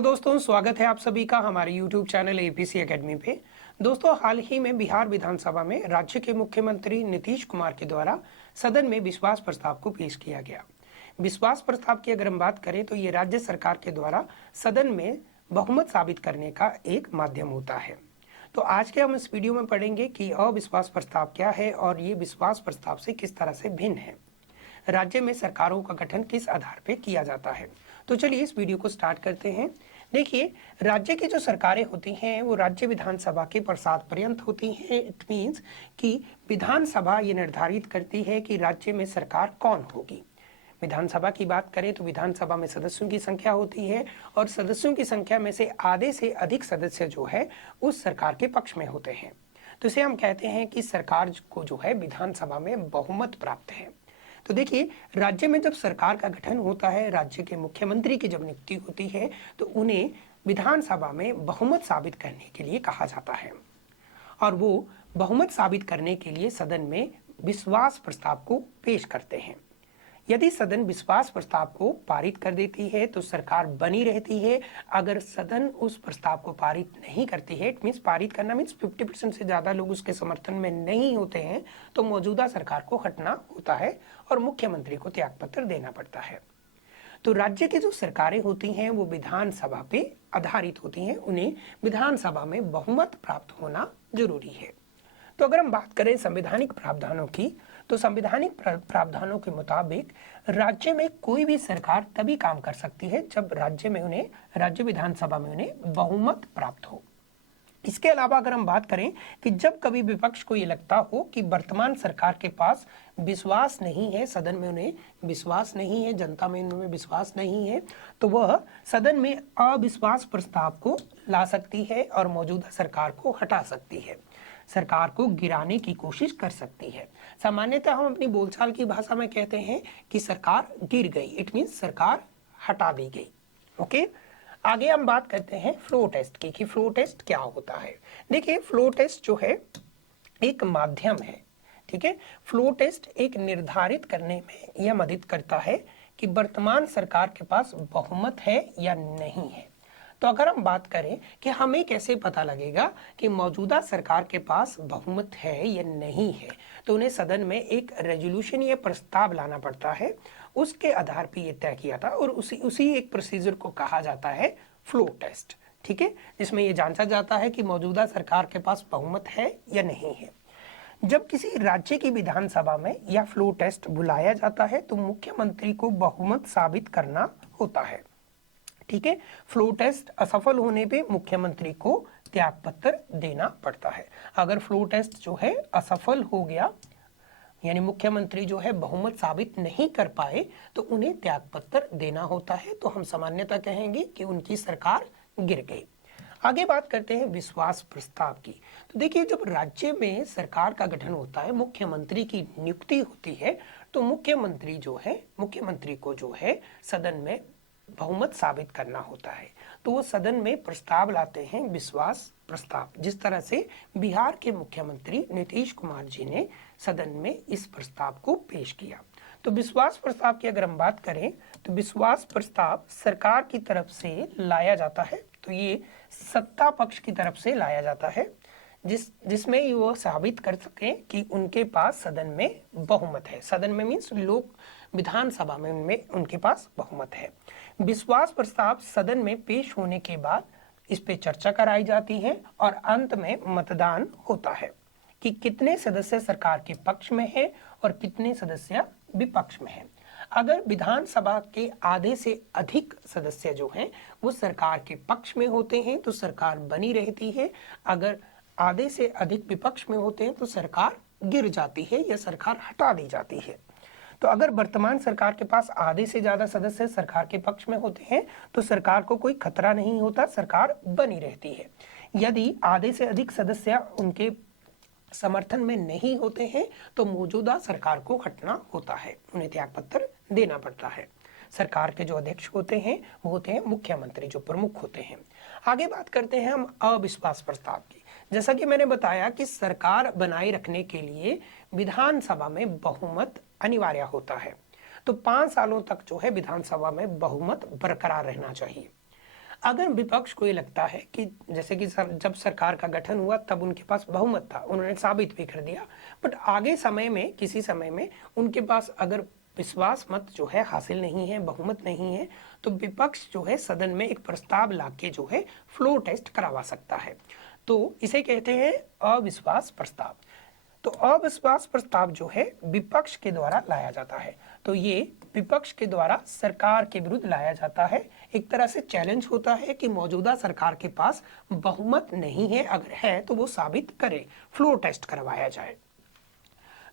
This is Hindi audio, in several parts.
हेलो दोस्तों, स्वागत है आप सभी का हमारे YouTube चैनल एपीसी एकेडमी पे। दोस्तों, हाल ही में बिहार विधानसभा में राज्य के मुख्यमंत्री नीतीश कुमार के द्वारा सदन में विश्वास प्रस्ताव को पेश किया गया। विश्वास प्रस्ताव की अगर हम बात करें तो ये राज्य सरकार के द्वारा सदन में बहुमत साबित करने का एक माध्यम होता है। तो आज के हम इस वीडियो में पढ़ेंगे कि अविश्वास प्रस्ताव क्या है और ये विश्वास प्रस्ताव से किस तरह से भिन्न है, राज्य में सरकारों का गठन किस आधार पर किया जाता है। तो चलिए इस वीडियो को स्टार्ट करते हैं। देखिए, राज्य की जो सरकारें होती हैं वो राज्य विधानसभा के प्रसाद पर्यंत होती हैं। इट मीन्स कि विधानसभा ये निर्धारित करती है कि राज्य में सरकार कौन होगी। विधानसभा की बात करें तो विधानसभा में सदस्यों की संख्या होती है और सदस्यों की संख्या में से आधे से अधिक सदस्य जो है उस सरकार के पक्ष में होते हैं। तो इसे हम कहते हैं कि सरकार को जो है विधानसभा में बहुमत प्राप्त है। तो देखिए, राज्य में जब सरकार का गठन होता है, राज्य के मुख्यमंत्री की जब नियुक्ति होती है तो उन्हें विधानसभा में बहुमत साबित करने के लिए कहा जाता है और वो बहुमत साबित करने के लिए सदन में विश्वास प्रस्ताव को पेश करते हैं। यदि सदन विश्वास प्रस्ताव को पारित कर देती है तो सरकार बनी रहती है। अगर सदन उस प्रस्ताव को पारित नहीं करती है, इट मीन्स पारित करना मीन्स 50% से ज्यादा लोग उसके समर्थन में नहीं होते हैं, तो मौजूदा सरकार को हटना होता है और मुख्यमंत्री को त्यागपत्र देना पड़ता है। तो राज्य की जो सरकारें होती हैं वो विधानसभा पे आधारित होती हैं, उन्हें विधानसभा में बहुमत प्राप्त होना जरूरी है। तो अगर हम बात करें संवैधानिक प्रावधानों की, तो संवैधानिक प्रावधानों के मुताबिक राज्य में कोई भी सरकार तभी काम कर सकती है जब राज्य विधानसभा में उन्हें बहुमत प्राप्त हो। इसके अलावा अगर हम बात करें कि जब कभी विपक्ष को ये लगता हो कि वर्तमान सरकार के पास विश्वास नहीं है, सदन में उन्हें विश्वास नहीं है, जनता में उन्हें विश्वास नहीं है, तो वह सदन में अविश्वास प्रस्ताव को ला सकती है और मौजूदा सरकार को हटा सकती है, सरकार को गिराने की कोशिश कर सकती है। सामान्यतः हम अपनी बोलचाल की भाषा में कहते हैं कि सरकार गिर गई, इट मीन्स सरकार हटा दी गई। ओके, आगे हम बात करते हैं फ्लो टेस्ट की कि फ्लो टेस्ट क्या होता है। देखिए, फ्लो टेस्ट जो है एक माध्यम है, ठीक है। फ्लो टेस्ट एक निर्धारित करने में यह मदद करता है कि वर्तमान सरकार के पास बहुमत है या नहीं है। तो अगर हम बात करें कि हमें कैसे पता लगेगा कि मौजूदा सरकार के पास बहुमत है या नहीं है, तो उन्हें सदन में एक रेजोल्यूशन या प्रस्ताव लाना पड़ता है। उसके आधार पर यह तय किया था और उसी एक प्रोसीजर को कहा जाता है फ्लो टेस्ट, ठीक है, जिसमें यह जांचा जाता है कि मौजूदा सरकार के पास बहुमत है या नहीं है। जब किसी राज्य की विधानसभा में यह फ्लो टेस्ट बुलाया जाता है तो मुख्यमंत्री को बहुमत साबित करना होता है, ठीक है। फ्लो टेस्ट असफल होने पे मुख्यमंत्री को त्यागपत्र देना पड़ता है। अगर फ्लो टेस्ट जो है असफल हो गया, यानी मुख्यमंत्री जो है बहुमत साबित नहीं कर पाए, तो उन्हें त्यागपत्र देना होता है। तो हम सामान्यतः कहेंगे कि उनकी सरकार गिर गई। आगे बात करते हैं विश्वास प्रस्ताव की। तो देखिए, जब राज्य में सरकार का गठन होता है, मुख्यमंत्री की नियुक्ति होती है, तो मुख्यमंत्री को जो है सदन में बहुमत साबित करना होता है। तो वो सदन में प्रस्ताव लाते हैं, विश्वास प्रस्ताव, जिस तरह से बिहार के मुख्यमंत्री नीतीश कुमार जी ने सदन में इस प्रस्ताव को पेश किया। तो विश्वास प्रस्ताव की अगर हम बात करें तो विश्वास प्रस्ताव सरकार की तरफ से लाया जाता है। तो ये सत्ता पक्ष की तरफ से लाया जाता है, जिसमें वो साबित कर सके कि उनके पास सदन में बहुमत है। सदन में मीन्स लोक विधानसभा में उनके पास बहुमत है। विश्वास प्रस्ताव सदन में पेश होने के बाद इस पे चर्चा कराई जाती है और अंत में मतदान होता है कि कितने सदस्य सरकार के पक्ष में है और कितने सदस्य विपक्ष में है। अगर विधानसभा के आधे से अधिक सदस्य जो हैं वो सरकार के पक्ष में होते हैं तो सरकार बनी रहती है। अगर आधे से अधिक विपक्ष में होते हैं तो सरकार गिर जाती है या सरकार हटा दी जाती है। तो अगर वर्तमान सरकार के पास आधे से ज्यादा सदस्य सरकार के पक्ष में होते हैं तो सरकार को कोई खतरा नहीं होता, सरकार बनी रहती है। यदि आधे से अधिक सदस्य उनके समर्थन में नहीं होते हैं तो मौजूदा सरकार को हटना होता है, उन्हें त्यागपत्र देना पड़ता है। सरकार के जो अध्यक्ष होते हैं वो होते हैं मुख्यमंत्री, जो प्रमुख होते हैं। आगे बात करते हैं हम अविश्वास प्रस्ताव की। जैसा कि मैंने बताया कि सरकार बनाए रखने के लिए विधानसभा में बहुमत अनिवार्य होता है। तो 5 सालों तक जो है विधानसभा में बहुमत बरकरार रहना चाहिए। अगर विपक्ष को ये लगता है कि जैसे कि जब सरकार का गठन हुआ तब उनके पास बहुमत था, उन्होंने साबित भी कर दिया, बट आगे समय में किसी समय में उनके पास अगर विश्वास मत जो है हासिल नहीं है, बहुमत नहीं है, तो विपक्ष जो है सदन में एक प्रस्ताव लाके जो है फ्लोर टेस्ट करवा सकता है। तो इसे कहते हैं अविश्वास प्रस्ताव। तो अविश्वास प्रस्ताव जो है विपक्ष के द्वारा लाया जाता है। तो ये विपक्ष के द्वारा सरकार के विरुद्ध लाया जाता है। एक तरह से चैलेंज होता है कि मौजूदा सरकार के पास बहुमत नहीं है, अगर है तो वो साबित करे, फ्लोर टेस्ट करवाया जाए।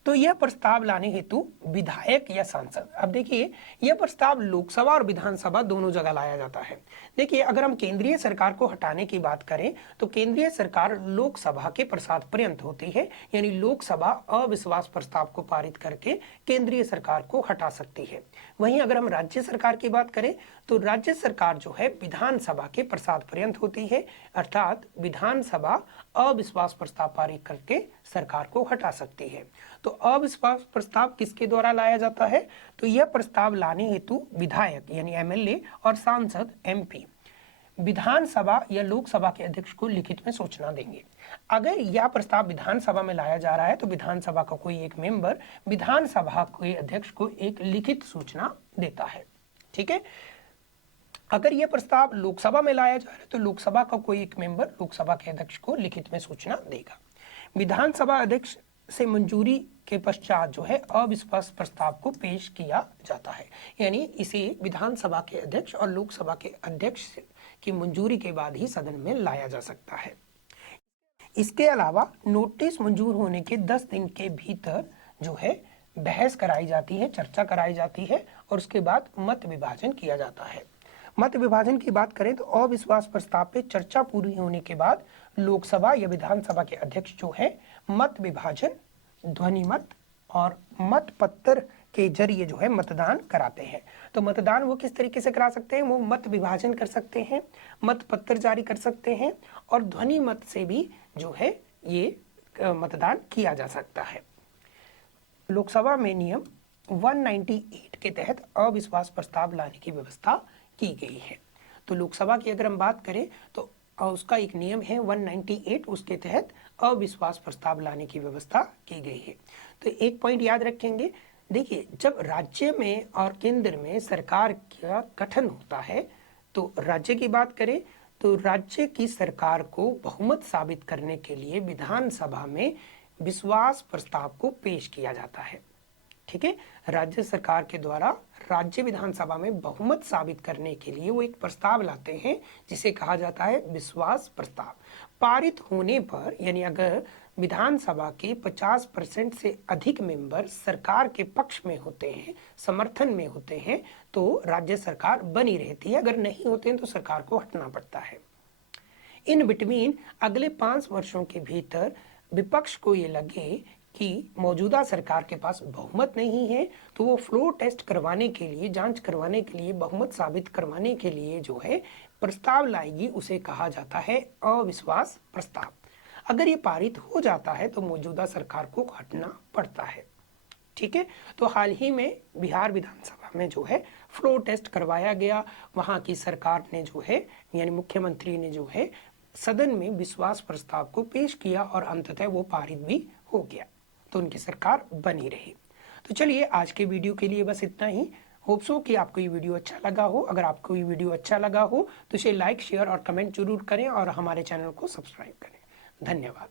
तो यह प्रस्ताव लाने हेतु विधायक या सांसद, अब देखिए यह प्रस्ताव लोकसभा और विधानसभा दोनों जगह लाया जाता है। देखिए अगर हम केंद्रीय सरकार को हटाने की बात करें तो केंद्रीय सरकार लोकसभा के प्रसाद पर्यंत होती है, यानी लोकसभा अविश्वास प्रस्ताव को पारित करके केंद्रीय सरकार को हटा सकती है। वहीं अगर हम राज्य सरकार की बात करें तो राज्य सरकार जो है विधानसभा के प्रसाद पर्यंत होती है, अर्थात विधानसभा अविश्वास प्रस्ताव पारित करके सरकार को हटा सकती है। तो अविश्वास प्रस्ताव किसके द्वारा लाया जाता है? तो यह प्रस्ताव लाने हेतु विधायक यानी एमएलए और सांसद एमपी विधानसभा या लोकसभा के अध्यक्ष को लिखित में सूचना देंगे। अगर यह प्रस्ताव विधानसभा में लाया जा रहा है तो विधानसभा का कोई एक मेंबर विधानसभा के अध्यक्ष को एक लिखित सूचना देता है। ठीक है। अगर यह प्रस्ताव लोकसभा में लाया जा रहा है तो लोकसभा का कोई एक मेंबर लोकसभा के अध्यक्ष को लिखित में सूचना देगा। विधानसभा अध्यक्ष से मंजूरी के पश्चात जो है अविश्वास प्रस्ताव को पेश किया जाता है, यानी इसे विधानसभा के अध्यक्ष और लोकसभा के अध्यक्ष की मंजूरी के बाद ही सदन में लाया जा सकता है। इसके अलावा नोटिस मंजूर होने के 10 दिन के भीतर जो है बहस कराई जाती है, चर्चा कराई जाती है और उसके बाद मत विभाजन किया जाता है। मत विभाजन की बात करें तो अविश्वास प्रस्ताव पे चर्चा पूरी होने के बाद लोकसभा या विधानसभा के अध्यक्ष जो है मत विभाजन, ध्वनि मत और मत पत्र के जरिए जो है मतदान कराते हैं। तो मतदान वो किस तरीके से करा सकते हैं? वो मत विभाजन कर सकते हैं, मत पत्र जारी कर सकते हैं और ध्वनि मत से भी जो है ये मतदान किया जा सकता है। लोकसभा में नियम 198 के तहत अविश्वास प्रस्ताव लाने की व्यवस्था की गई है। तो लोकसभा की अगर हम बात करें तो उसका एक नियम है 198, उसके तहत अविश्वास प्रस्ताव लाने की व्यवस्था की गई है। तो एक पॉइंट याद रखेंगे, देखिए जब राज्य में और केंद्र में सरकार का गठन होता है तो राज्य की बात करें तो राज्य की सरकार को बहुमत साबित करने के लिए विधानसभा में विश्वास प्रस्ताव को पेश किया जाता है। ठीक है। राज्य सरकार के द्वारा राज्य विधानसभा में बहुमत साबित करने के लिए वो एक प्रस्ताव लाते हैं जिसे कहा जाता है विश्वास प्रस्ताव। पारित होने पर यानी अगर विधानसभा के 50% से अधिक मेंबर सरकार के पक्ष में होते हैं, समर्थन में होते हैं, तो राज्य सरकार बनी रहती है। अगर नहीं होते हैं तो सरकार को हटना पड़ता है। इन बिटवीन अगले 5 वर्षों के भीतर विपक्ष को ये लगे कि मौजूदा सरकार के पास बहुमत नहीं है तो वो फ्लोर टेस्ट करवाने के लिए, जांच करवाने के लिए, बहुमत साबित करवाने के लिए जो है प्रस्ताव लाएगी, उसे कहा जाता है अविश्वास प्रस्ताव। अगर ये पारित हो जाता है तो मौजूदा सरकार को हटना पड़ता है। ठीक है। तो हाल ही में बिहार विधानसभा में जो है फ्लोर टेस्ट करवाया गया। वहां की सरकार ने जो है यानी मुख्यमंत्री ने जो है सदन में विश्वास प्रस्ताव को पेश किया और अंततः वो पारित भी हो गया, तो उनकी सरकार बनी रही। तो चलिए आज के वीडियो के लिए बस इतना ही। होप्सो कि आपको ये वीडियो अच्छा लगा हो। अगर आपको ये वीडियो अच्छा लगा हो तो इसे लाइक, शेयर और कमेंट जरूर करें और हमारे चैनल को सब्सक्राइब करें। धन्यवाद।